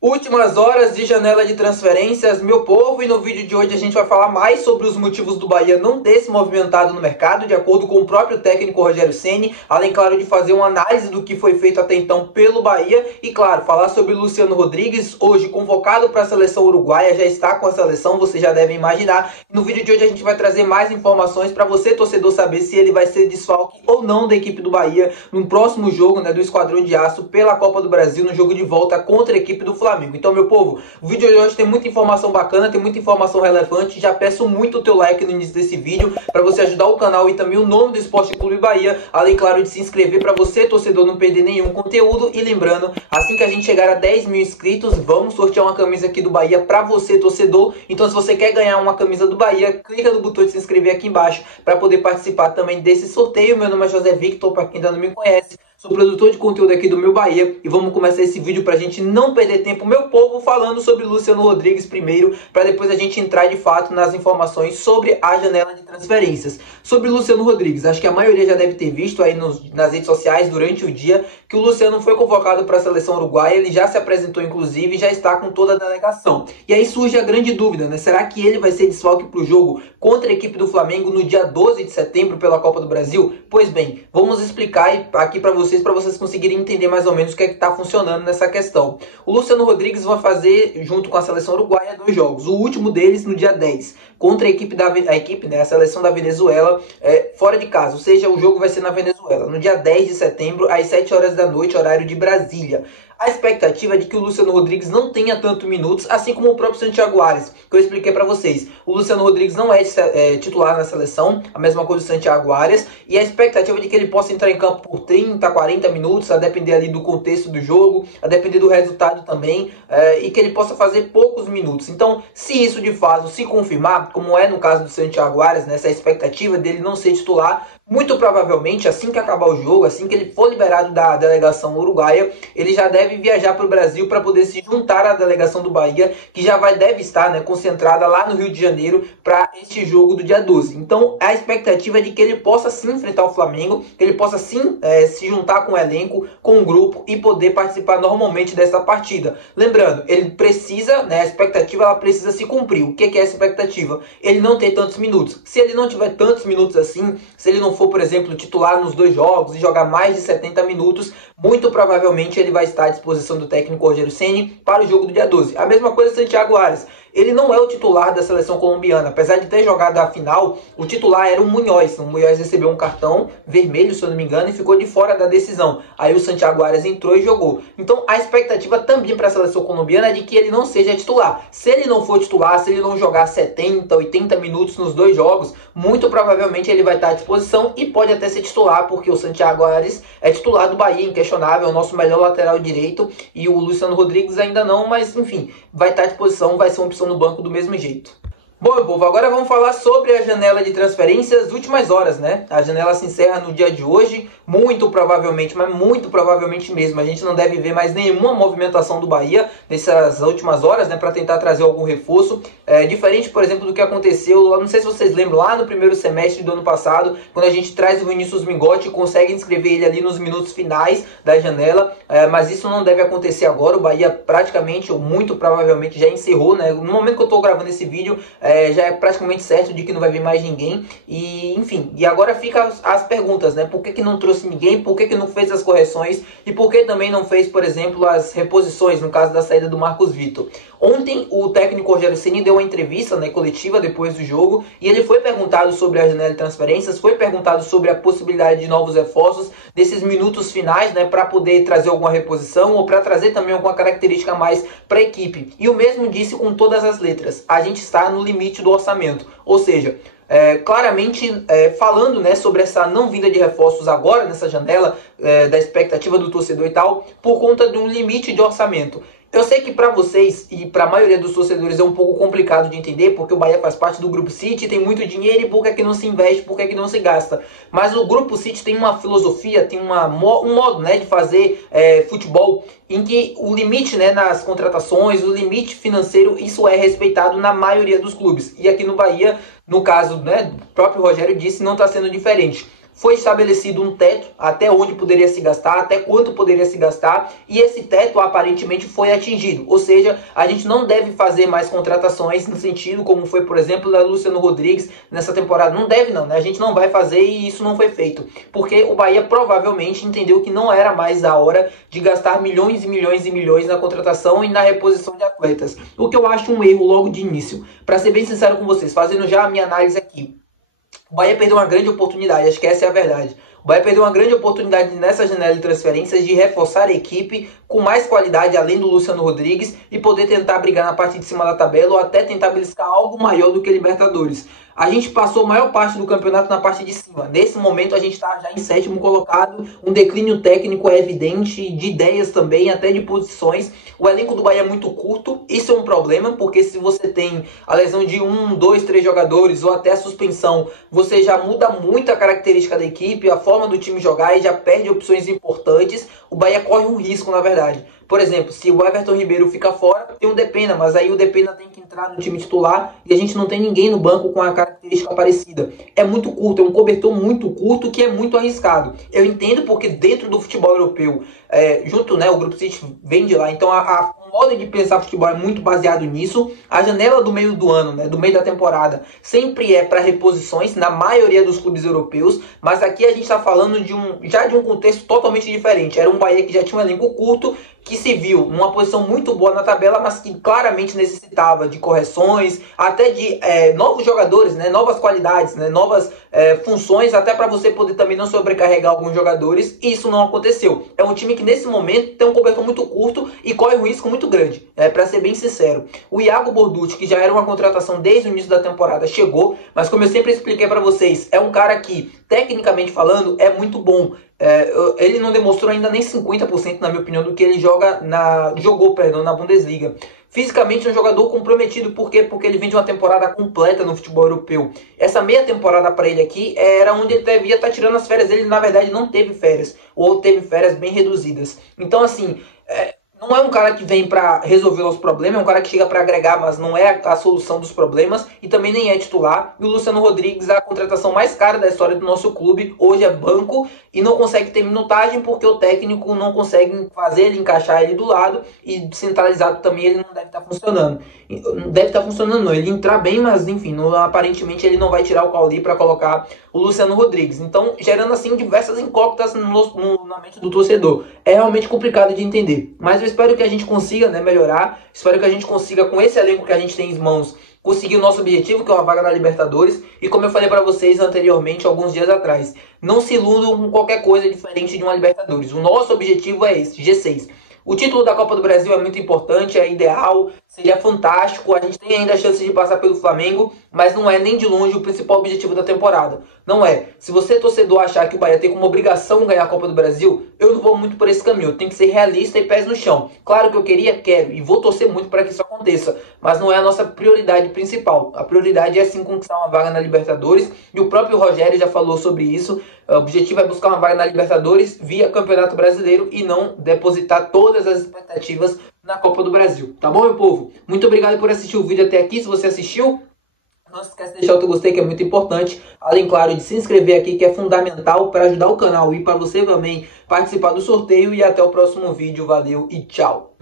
Últimas horas de janela de transferências, meu povo, e no vídeo de hoje a gente vai falar mais sobre os motivos do Bahia não ter se movimentado no mercado, de acordo com o próprio técnico Rogério Ceni, além, claro, de fazer uma análise do que foi feito até então pelo Bahia e, claro, falar sobre o Luciano Rodrigues, hoje convocado para a seleção uruguaia, já está com a seleção, você já deve imaginar. No vídeo de hoje a gente vai trazer mais informações para você, torcedor, saber se ele vai ser desfalque ou não da equipe do Bahia no próximo jogo, do Esquadrão de Aço pela Copa do Brasil, no jogo de volta contra a equipe do Flamengo. Então, meu povo, o vídeo de hoje tem muita informação bacana, tem muita informação relevante. Já peço muito o teu like no início desse vídeo para você ajudar o canal e também o nome do Esporte Clube Bahia, além, claro, de se inscrever para você, torcedor, não perder nenhum conteúdo. E lembrando, assim que a gente chegar a 10 mil inscritos, vamos sortear uma camisa aqui do Bahia para você, torcedor. Então, se você quer ganhar uma camisa do Bahia, clica no botão de se inscrever aqui embaixo para poder participar também desse sorteio. Meu nome é José Victor, para quem ainda não me conhece. Sou produtor de conteúdo aqui do Meu Bahia e vamos começar esse vídeo para a gente não perder tempo, meu povo, falando sobre Luciano Rodrigues primeiro, para depois a gente entrar de fato nas informações sobre a janela de transferências. Sobre Luciano Rodrigues, acho que a maioria já deve ter visto aí nas redes sociais durante o dia que o Luciano foi convocado para a seleção uruguaia, ele já se apresentou inclusive e já está com toda a delegação. E aí surge a grande dúvida, será que ele vai ser desfalque para o jogo contra a equipe do Flamengo no dia 12 de setembro pela Copa do Brasil? Pois bem, vamos explicar aqui para vocês conseguirem entender mais ou menos o que é que está funcionando nessa questão. O Luciano Rodrigues vai fazer, junto com a seleção uruguaia, 2 jogos. O último deles no dia 10, contra a equipe, a seleção da Venezuela, fora de casa. Ou seja, o jogo vai ser na Venezuela, no dia 10 de setembro, às 7 horas da noite, horário de Brasília. A expectativa é de que o Luciano Rodrigues não tenha tanto minutos, assim como o próprio Santiago Arias, que eu expliquei para vocês. O Luciano Rodrigues não é titular na seleção, a mesma coisa do Santiago Arias, e a expectativa é de que ele possa entrar em campo por 30, 40 minutos, a depender ali do contexto do jogo, a depender do resultado também, e que ele possa fazer poucos minutos. Então, se isso de fato se confirmar, como é no caso do Santiago Arias, essa expectativa dele não ser titular, muito provavelmente, assim que acabar o jogo, assim que ele for liberado da delegação uruguaia, ele já deve viajar para o Brasil para poder se juntar à delegação do Bahia, que já deve estar concentrada lá no Rio de Janeiro para este jogo do dia 12. Então, a expectativa é de que ele possa sim enfrentar o Flamengo, que ele possa sim se juntar com o elenco, com o grupo e poder participar normalmente dessa partida. Lembrando, ele precisa, a expectativa ela precisa se cumprir. O que é essa expectativa? Ele não ter tantos minutos. Se ele não tiver tantos minutos assim, se ele não for, por exemplo, titular nos 2 jogos e jogar mais de 70 minutos, muito provavelmente ele vai estar à disposição do técnico Rogério Ceni para o jogo do dia 12. A mesma coisa Santiago Arias. Ele não é o titular da seleção colombiana. Apesar de ter jogado a final, o titular era o Munhoz. O Munhoz recebeu um cartão vermelho, se eu não me engano, e ficou de fora da decisão. Aí o Santiago Arias entrou e jogou. Então a expectativa também para a seleção colombiana é de que ele não seja titular. Se ele não for titular, se ele não jogar 70, 80 minutos nos 2 jogos, muito provavelmente ele vai estar à disposição e pode até ser titular, porque o Santiago Arias é titular do Bahia, inquestionável, é o nosso melhor lateral direito, e o Luciano Rodrigues ainda não, mas enfim, vai estar à disposição, vai ser uma opção no banco do mesmo jeito. Bom, meu povo, agora vamos falar sobre a janela de transferências últimas horas, A janela se encerra no dia de hoje, muito provavelmente, mas muito provavelmente mesmo. A gente não deve ver mais nenhuma movimentação do Bahia nessas últimas horas, para tentar trazer algum reforço. Diferente, por exemplo, do que aconteceu, não sei se vocês lembram, lá no primeiro semestre do ano passado, quando a gente traz o Vinícius Mingotti e consegue inscrever ele ali nos minutos finais da janela, mas isso não deve acontecer agora. O Bahia praticamente, ou muito provavelmente, já encerrou, No momento que eu estou gravando esse vídeo, já é praticamente certo de que não vai vir mais ninguém. E enfim, e agora fica as perguntas, Por que não trouxe ninguém? Por que não fez as correções? E por que também não fez, por exemplo, as reposições, no caso da saída do Marcos Vitor? Ontem o técnico Rogério Ceni deu uma entrevista coletiva depois do jogo, e ele foi perguntado sobre a janela de transferências, foi perguntado sobre a possibilidade de novos reforços desses minutos finais, para poder trazer alguma reposição ou para trazer também alguma característica a mais para a equipe. E o mesmo disse com todas as letras: a gente está no limite do orçamento. Ou seja, claramente falando sobre essa não vinda de reforços agora nessa janela, da expectativa do torcedor e tal, por conta de um limite de orçamento. Eu sei que para vocês e para a maioria dos torcedores é um pouco complicado de entender, porque o Bahia faz parte do Grupo City, tem muito dinheiro, e por que não se investe, por que não se gasta? Mas o Grupo City tem uma filosofia, tem um modo de fazer futebol, em que o limite nas contratações, o limite financeiro, isso é respeitado na maioria dos clubes. E aqui no Bahia, no caso, o próprio Rogério disse, não está sendo diferente. foi estabelecido um teto até onde poderia se gastar, até quanto poderia se gastar, e esse teto aparentemente foi atingido. Ou seja, a gente não deve fazer mais contratações no sentido como foi, por exemplo, da Luciano Rodrigues nessa temporada. Não deve não, né? A gente não vai fazer e isso não foi feito, porque o Bahia provavelmente entendeu que não era mais a hora de gastar milhões e milhões e milhões na contratação e na reposição de atletas. O que eu acho um erro logo de início. Para ser bem sincero com vocês, fazendo já a minha análise aqui, o Bahia perdeu uma grande oportunidade, acho que essa é a verdade. O Bahia perdeu uma grande oportunidade nessa janela de transferências de reforçar a equipe com mais qualidade, além do Luciano Rodrigues, e poder tentar brigar na parte de cima da tabela ou até tentar beliscar algo maior do que Libertadores. A gente passou a maior parte do campeonato na parte de cima. Nesse momento a gente está já em sétimo colocado, um declínio técnico é evidente, de ideias também, até de posições. O elenco do Bahia é muito curto, isso é um problema, porque se você tem a lesão de 1, 2, 3 jogadores ou até a suspensão, você já muda muito a característica da equipe, a forma do time jogar e já perde opções importantes. O Bahia corre um risco, na verdade. Por exemplo, se o Everton Ribeiro fica fora, tem o Depena, mas aí o Depena tem que entrar no time titular e a gente não tem ninguém no banco com a característica parecida. É muito curto, é um cobertor muito curto que é muito arriscado. Eu entendo porque dentro do futebol europeu, o Grupo City vem de lá, então o modo de pensar futebol é muito baseado nisso. A janela do meio do ano, do meio da temporada, sempre é para reposições, na maioria dos clubes europeus, mas aqui a gente está falando de um contexto totalmente diferente. Era um Bahia que já tinha um elenco curto, que se viu numa posição muito boa na tabela, mas que claramente necessitava de correções, até de novos jogadores, novas qualidades, novas funções, até para você poder também não sobrecarregar alguns jogadores, e isso não aconteceu. É um time que nesse momento tem um cobertor muito curto e corre um risco muito grande, para ser bem sincero. O Iago Borducci, que já era uma contratação desde o início da temporada, chegou, mas como eu sempre expliquei para vocês, é um cara que, tecnicamente falando, é muito bom. Ele não demonstrou ainda nem 50%, na minha opinião, do que ele jogou na Bundesliga. Fisicamente é um jogador comprometido, por quê? Porque ele vem de uma temporada completa no futebol europeu. Essa meia temporada para ele aqui era onde ele devia estar tirando as férias. Ele, na verdade, não teve férias, ou teve férias bem reduzidas. Então, assim, não é um cara que vem para resolver os problemas, é um cara que chega para agregar, mas não é a solução dos problemas, e também nem é titular. E o Luciano Rodrigues é a contratação mais cara da história do nosso clube, hoje é banco, e não consegue ter minutagem porque o técnico não consegue fazer ele encaixar ele do lado, e centralizado também ele não deve estar funcionando. Não deve estar funcionando não, ele entrar bem, mas enfim, aparentemente ele não vai tirar o Cauli para colocar o Luciano Rodrigues. Então, gerando assim diversas incógnitas na mente do torcedor. É realmente complicado de entender, mas eu espero que a gente consiga melhorar, espero que a gente consiga, com esse elenco que a gente tem em mãos, conseguir o nosso objetivo, que é uma vaga na Libertadores. E como eu falei para vocês anteriormente, alguns dias atrás, não se iludam com qualquer coisa diferente de uma Libertadores. O nosso objetivo é esse, G6. O título da Copa do Brasil é muito importante, é ideal, seria fantástico. A gente tem ainda a chance de passar pelo Flamengo, mas não é nem de longe o principal objetivo da temporada. Não é. Se você, torcedor, achar que o Bahia tem como obrigação ganhar a Copa do Brasil, eu não vou muito por esse caminho. Eu tenho que ser realista e pés no chão. Claro que eu quero e vou torcer muito para que isso aconteça, mas não é a nossa prioridade principal. A prioridade é sim conquistar uma vaga na Libertadores, e o próprio Rogério já falou sobre isso. O objetivo é buscar uma vaga na Libertadores via Campeonato Brasileiro e não depositar todas as expectativas na Copa do Brasil. Tá bom, meu povo? Muito obrigado por assistir o vídeo até aqui. Se você assistiu, não se esqueça de deixar o teu gostei, que é muito importante. Além, claro, de se inscrever aqui, que é fundamental para ajudar o canal e para você também participar do sorteio. E até o próximo vídeo. Valeu e tchau!